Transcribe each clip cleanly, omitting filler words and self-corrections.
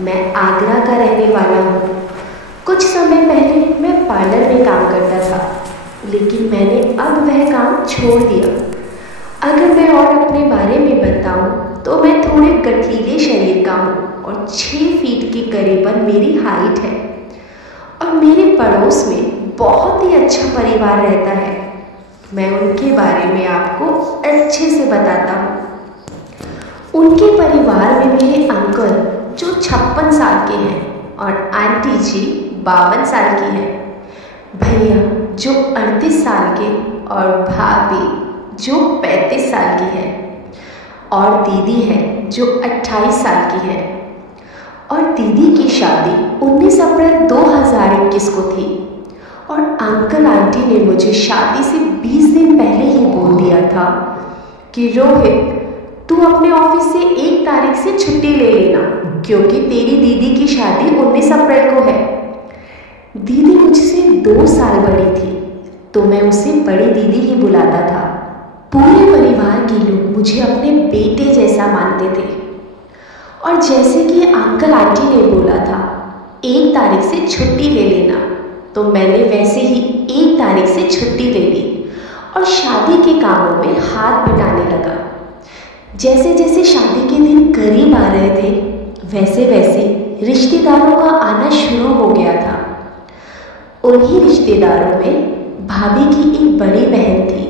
मैं आगरा का रहने वाला हूँ। कुछ समय पहले मैं पार्लर में काम करता था, लेकिन मैंने अब वह काम छोड़ दिया। अगर मैं और अपने बारे में बताऊँ तो मैं थोड़े गठीले शरीर का हूँ और 6 फीट के करीबन मेरी हाइट है। और मेरे पड़ोस में बहुत ही अच्छा परिवार रहता है। मैं उनके बारे में आपको अच्छे से बताता हूँ। उनके परिवार में मेरे अंकल जो 56 साल के हैं और आंटी जी 52 साल की है, भैया जो 38 साल के और भाभी जो 35 साल की है, और दीदी है जो 28 साल की है। और दीदी की शादी 19 अप्रैल 2021 को थी। और अंकल आंटी ने मुझे शादी से 20 दिन पहले ही बोल दिया था कि रोहित, तू अपने ऑफिस से 1 तारीख से छुट्टी ले लेना, क्योंकि तेरी दीदी की शादी 19 अप्रैल को है। दीदी मुझसे 2 साल बड़ी थी, तो मैं उसे बड़ी दीदी ही बुलाता था। पूरे परिवार के लोग मुझे अपने बेटे जैसा मानते थे। और जैसे कि अंकल आंटी ने बोला था 1 तारीख से छुट्टी ले लेना, तो मैंने वैसे ही 1 तारीख से छुट्टी ले ली और शादी के कामों में हाथ बटाने लगा। जैसे जैसे शादी के दिन करीब आ रहे थे, वैसे वैसे रिश्तेदारों का आना शुरू हो गया था। उन्हीं रिश्तेदारों में भाभी की एक बड़ी बहन थी।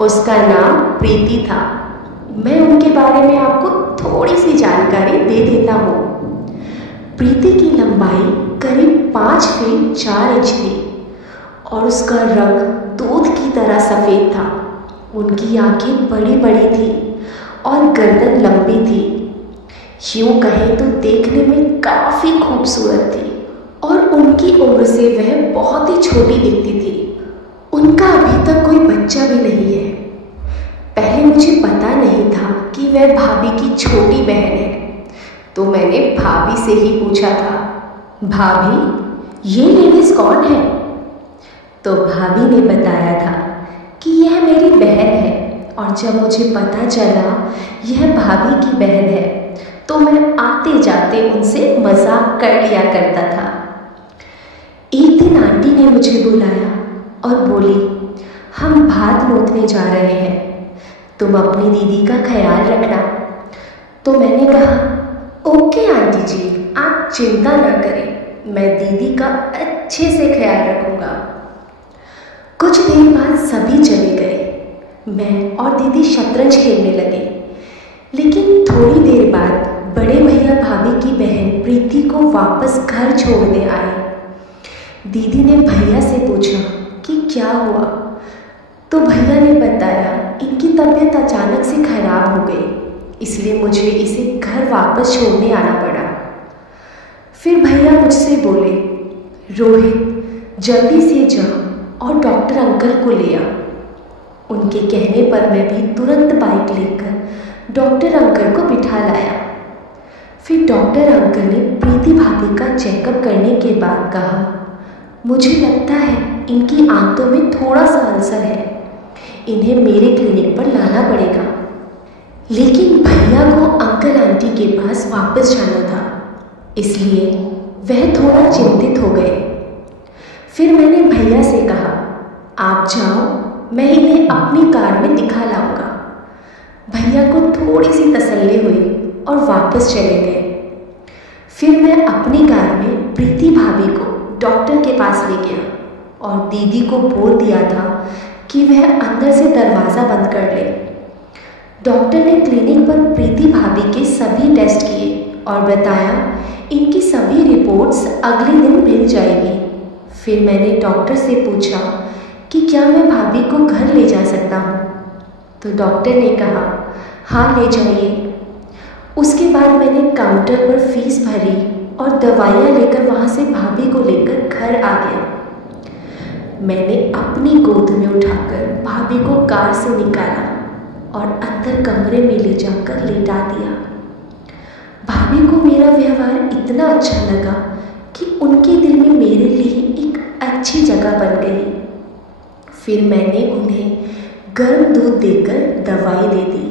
उसका नाम प्रीति था। मैं उनके बारे में आपको थोड़ी सी जानकारी दे देता हूँ। प्रीति की लंबाई करीब 5 फीट 4 इंच थी और उसका रंग दूध की तरह सफ़ेद था। उनकी आंखें बड़ी बड़ी थी और गर्दन लंबी थी। यूँ कहें तो देखने में काफ़ी खूबसूरत थी और उनकी उम्र से वह बहुत ही छोटी दिखती थी। उनका अभी तक कोई बच्चा भी नहीं है। पहले मुझे पता नहीं था कि वह भाभी की छोटी बहन है, तो मैंने भाभी से ही पूछा था, भाभी ये लेडीज़ कौन है? तो भाभी ने बताया था कि यह मेरी बहन है। और जब मुझे पता चला यह भाभी की बहन है, तो मैं आते जाते उनसे मजाक कर लिया करता था। एक दिन आंटी ने मुझे बुलाया और बोली, हम भात नोतने जा रहे हैं, तुम अपनी दीदी का ख्याल रखना। तो मैंने कहा, ओके आंटी जी, आप चिंता ना करें, मैं दीदी का अच्छे से ख्याल रखूँगा। कुछ देर बाद सभी चले गए। मैं और दीदी शतरंज खेलने लगे। लेकिन थोड़ी देर बाद बड़े भैया भाभी की बहन प्रीति को वापस घर छोड़ने आए। दीदी ने भैया से पूछा कि क्या हुआ, तो भैया ने बताया इनकी तबीयत अचानक से खराब हो गई, इसलिए मुझे इसे घर वापस छोड़ने आना पड़ा। फिर भैया मुझसे बोले, रोहित जल्दी से जा और डॉक्टर अंकल को ले आ। उनके कहने पर मैं भी तुरंत बाइक लेकर डॉक्टर अंकल को बिठा लाया। फिर डॉक्टर अंकल ने प्रीति भाभी का चेकअप करने के बाद कहा, मुझे लगता है इनकी आंतों में थोड़ा सा अल्सर है, इन्हें मेरे क्लिनिक पर लाना पड़ेगा। लेकिन भैया को अंकल आंटी के पास वापस जाना था, इसलिए वह थोड़ा चिंतित हो गए। फिर मैंने भैया से कहा, आप जाओ, मैं इन्हें अपनी कार में दिखा लाऊंगा। भैया को थोड़ी सी तसल्ली हुई और वापस चले गए। फिर मैं अपनी कार में प्रीति भाभी को डॉक्टर के पास ले गया और दीदी को बोल दिया था कि वह अंदर से दरवाज़ा बंद कर ले। डॉक्टर ने क्लिनिक पर प्रीति भाभी के सभी टेस्ट किए और बताया इनकी सभी रिपोर्ट्स अगले दिन मिल जाएगी। फिर मैंने डॉक्टर से पूछा कि क्या मैं भाभी को घर ले जा सकता हूँ, तो डॉक्टर ने कहा, हाँ ले जाइए। उसके बाद मैंने काउंटर पर फीस भरी और दवाइयाँ लेकर वहाँ से भाभी को लेकर घर आ गया। मैंने अपनी गोद में उठाकर भाभी को कार से निकाला और अंदर कमरे में ले जाकर लेटा दिया। भाभी को मेरा व्यवहार इतना अच्छा लगा कि उनके दिल में मेरे लिए एक अच्छी जगह बन गई। फिर मैंने उन्हें गर्म दूध देकर दवाई दे दी।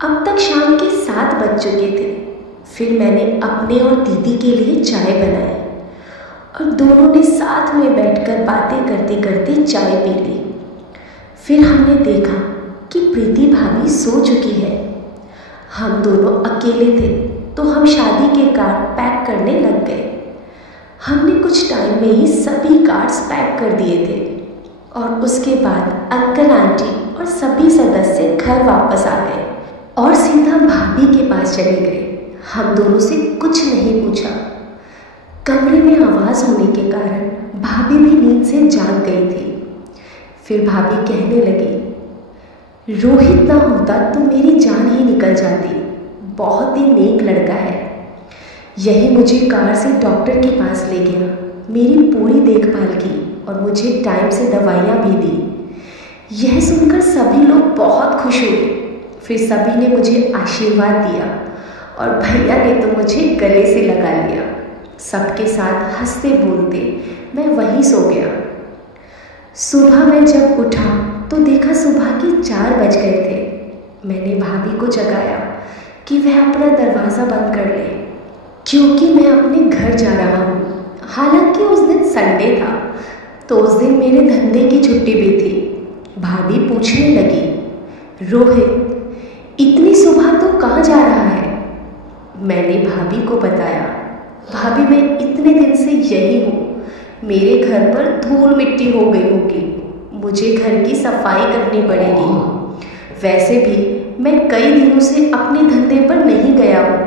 अब तक शाम के 7 बज चुके थे। फिर मैंने अपने और दीदी के लिए चाय बनाई और दोनों ने साथ में बैठकर बातें करते करते चाय पी ली। फिर हमने देखा कि प्रीति भाभी सो चुकी है। हम दोनों अकेले थे तो हम शादी के कार्ड पैक करने लग गए। हमने कुछ टाइम में ही सभी कार्ड्स पैक कर दिए थे और उसके बाद अंकल आंटी और सभी सदस्य घर वापस आ गए और सीधा भाभी के पास चले गए। हम दोनों से कुछ नहीं पूछा। कमरे में आवाज़ होने के कारण भाभी भी नींद से जाग गई थी। फिर भाभी कहने लगी, रोहित ना होता तो मेरी जान ही निकल जाती। बहुत ही नेक लड़का है। यही मुझे कार से डॉक्टर के पास ले गया, मेरी पूरी देखभाल की और मुझे टाइम से दवाइयाँ भी दी। यह सुनकर सभी लोग बहुत खुश हुए। फिर सभी ने मुझे आशीर्वाद दिया और भैया ने तो मुझे गले से लगा लिया। सबके साथ हंसते बोलते मैं वहीं सो गया। सुबह मैं जब उठा तो देखा सुबह के 4 बज गए थे। मैंने भाभी को जगाया कि वह अपना दरवाज़ा बंद कर ले, क्योंकि मैं अपने घर जा रहा हूँ। हालांकि उस दिन संडे था तो उस दिन मेरे धंधे की छुट्टी भी थी। भाभी पूछने लगी, रोहित इतनी सुबह तो कहाँ जा रहा है? मैंने भाभी को बताया, भाभी मैं इतने दिन से यही हूँ, मेरे घर पर धूल मिट्टी हो गई होगी, मुझे घर की सफाई करनी पड़ेगी। वैसे भी मैं कई दिनों से अपने धंधे पर नहीं गया हूँ।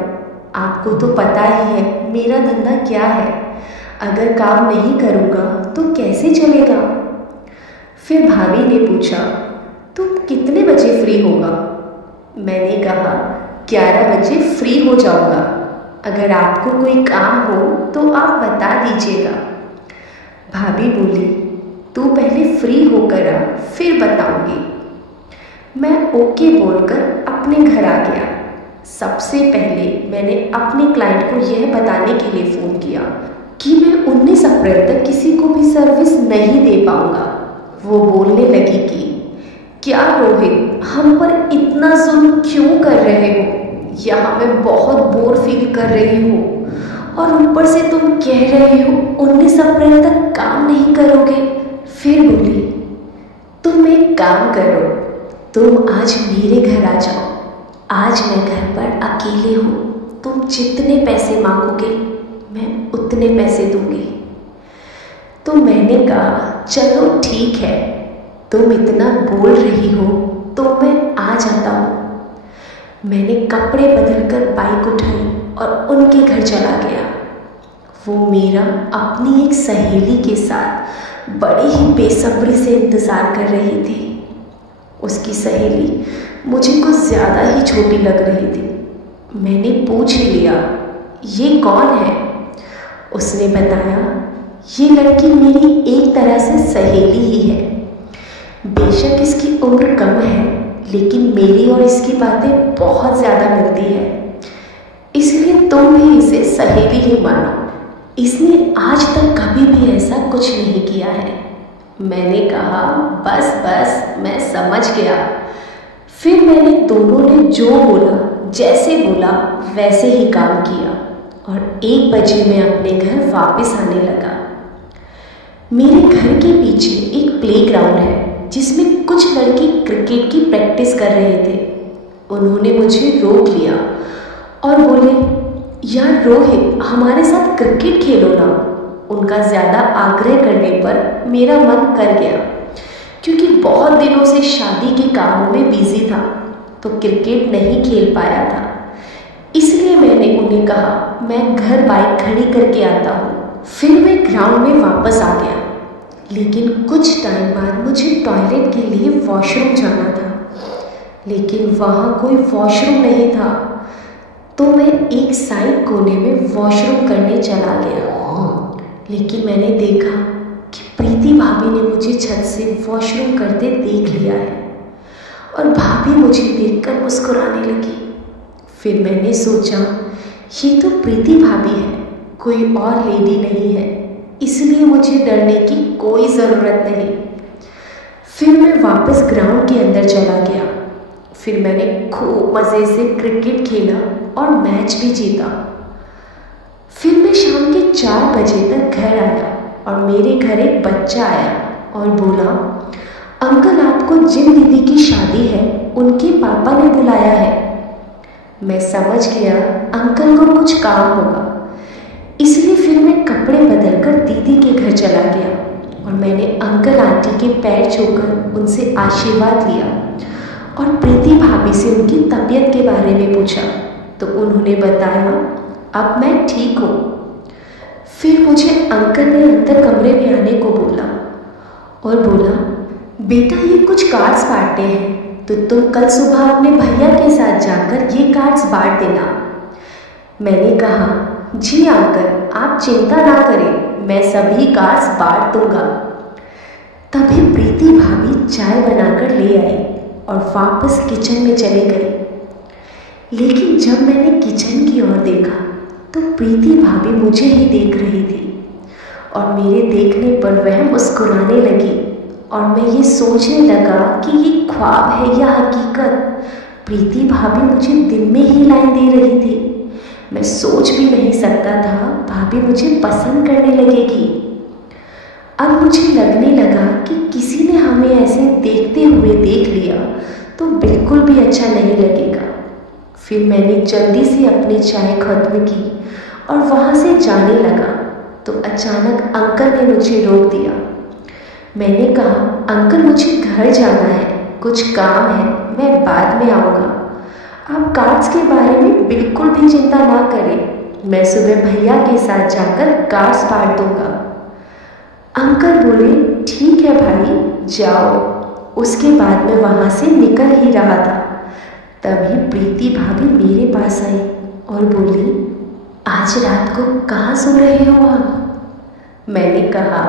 आपको तो पता ही है मेरा धंधा क्या है। अगर काम नहीं करूँगा तो कैसे चलेगा? फिर भाभी ने पूछा, तुम कितने बजे फ्री होगा? मैंने कहा 11 बजे फ्री हो जाऊँगा। अगर आपको कोई काम हो तो आप बता दीजिएगा। भाभी बोली, तू पहले फ्री होकर आ, फिर बताऊँगी। मैं ओके बोलकर अपने घर आ गया। सबसे पहले मैंने अपने क्लाइंट को यह बताने के लिए फ़ोन किया कि मैं 19 अप्रैल तक किसी को भी सर्विस नहीं दे पाऊँगा। वो बोलने लगी कि क्या रोहित, हम पर इतना जुल्म क्यों कर रहे हो? यहाँ मैं बहुत बोर फील कर रही हूँ और ऊपर से तुम कह रहे हो 19 अप्रैल तक काम नहीं करोगे। फिर बोली, तुम एक काम करो, तुम आज मेरे घर आ जाओ। आज मैं घर पर अकेले हूँ, तुम जितने पैसे मांगोगे मैं उतने पैसे दूंगी। तो मैंने कहा, चलो ठीक है, तुम इतना बोल रही हो तो मैं आ जाता हूँ। मैंने कपड़े बदलकर बाइक उठाई और उनके घर चला गया। वो मेरा अपनी एक सहेली के साथ बड़ी ही बेसब्री से इंतज़ार कर रही थी। उसकी सहेली मुझे कुछ ज़्यादा ही छोटी लग रही थी। मैंने पूछ लिया, ये कौन है? उसने बताया, ये लड़की मेरी एक तरह से सहेली ही है। बेशक इसकी उम्र कम है, लेकिन मेरी और इसकी बातें बहुत ज़्यादा मिलती है, इसलिए तुम भी इसे सहेली ही मानो। इसने आज तक कभी भी ऐसा कुछ नहीं किया है। मैंने कहा, बस बस मैं समझ गया। फिर मैंने दोनों ने जो बोला, जैसे बोला वैसे ही काम किया और 1 बजे मैं अपने घर वापस आने लगा। मेरे घर के पीछे एक प्लेग्राउंड है जिसमें कुछ लड़के क्रिकेट की प्रैक्टिस कर रहे थे। उन्होंने मुझे रोक लिया और बोले, यार रोहित, हमारे साथ क्रिकेट खेलो ना। उनका ज़्यादा आग्रह करने पर मेरा मन कर गया, क्योंकि बहुत दिनों से शादी के कामों में बिजी था तो क्रिकेट नहीं खेल पाया था। इसलिए मैंने उन्हें कहा, मैं घर बाइक खड़ी करके आता हूँ। फिर मैं ग्राउंड में वापस आ गया, लेकिन कुछ टाइम बाद मुझे टॉयलेट के लिए वॉशरूम जाना था, लेकिन वहाँ कोई वॉशरूम नहीं था। तो मैं एक साइड कोने में वॉशरूम करने चला गया, लेकिन मैंने देखा कि प्रीति भाभी ने मुझे छत से वॉशरूम करते देख लिया है और भाभी मुझे देखकर मुस्कुराने लगी। फिर मैंने सोचा, ये तो प्रीति भाभी है, कोई और लेडी नहीं है, इसलिए मुझे डरने की कोई ज़रूरत नहीं। फिर मैं वापस ग्राउंड के अंदर चला गया। फिर मैंने खूब मज़े से क्रिकेट खेला और मैच भी जीता। फिर मैं शाम के 4 बजे तक घर आया और मेरे घर एक बच्चा आया और बोला, अंकल आपको जिन दीदी की शादी है उनके पापा ने बुलाया है। मैं समझ गया अंकल को कुछ काम होगा, इसलिए फिर मैं कपड़े बदलकर दीदी के घर चला गया और मैंने अंकल आंटी के पैर छूकर उनसे आशीर्वाद लिया और प्रीति भाभी से उनकी तबीयत के बारे में पूछा तो उन्होंने बताया अब मैं ठीक हूँ। फिर मुझे अंकल ने अंदर कमरे में आने को बोला और बोला, बेटा ये कुछ कार्ड्स बांटने हैं तो तुम कल सुबह अपने भैया के साथ जाकर ये कार्ड्स बांट देना। मैंने कहा, जी अंकल आप चिंता ना करें, मैं सभी कार्ड्स बांट दूंगा। तभी प्रीति भाभी चाय बनाकर ले आई और वापस किचन में चले गई। लेकिन जब मैंने किचन की ओर देखा तो प्रीति भाभी मुझे ही देख रही थी और मेरे देखने पर वह मुस्कुराने लगी और मैं ये सोचने लगा कि ये ख्वाब है या हकीकत। प्रीति भाभी मुझे दिन में ही लाइन दे रही थी। मैं सोच भी नहीं सकता था भाभी मुझे पसंद करने लगेगी। अब मुझे लगने लगा कि किसी ने हमें ऐसे देखते हुए देख लिया तो बिल्कुल भी अच्छा नहीं लगेगा। फिर मैंने जल्दी से अपनी चाय खत्म की और वहाँ से जाने लगा तो अचानक अंकल ने मुझे रोक दिया। मैंने कहा, अंकल मुझे घर जाना है, कुछ काम है, मैं बाद में आऊँगा। आप कार्ड्स के बारे में बिल्कुल भी चिंता ना करें, मैं सुबह भैया के साथ जाकर कार्ड्स बांट दूँगा। अंकल बोले, ठीक है भाई जाओ। उसके बाद मैं वहाँ से निकल ही रहा था तभी प्रीति भाभी मेरे पास आई और बोली, आज रात को कहाँ सो रहे हो आप? मैंने कहा,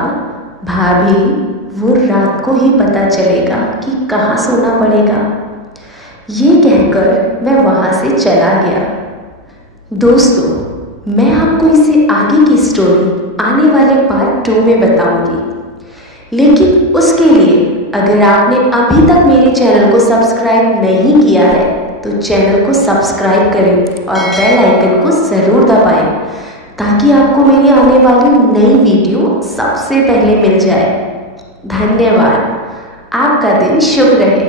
भाभी वो रात को ही पता चलेगा कि कहाँ सोना पड़ेगा। ये कहकर मैं वहाँ से चला गया। दोस्तों मैं आपको इससे आगे की स्टोरी आने वाले पार्ट 2 में बताऊंगी, लेकिन उसके लिए अगर आपने अभी तक मेरे चैनल को सब्सक्राइब नहीं किया है तो चैनल को सब्सक्राइब करें और बेल आइकन को ज़रूर दबाएं ताकि आपको मेरी आने वाली नई वीडियो सबसे पहले मिल जाए। धन्यवाद। आपका दिन शुभ रहे।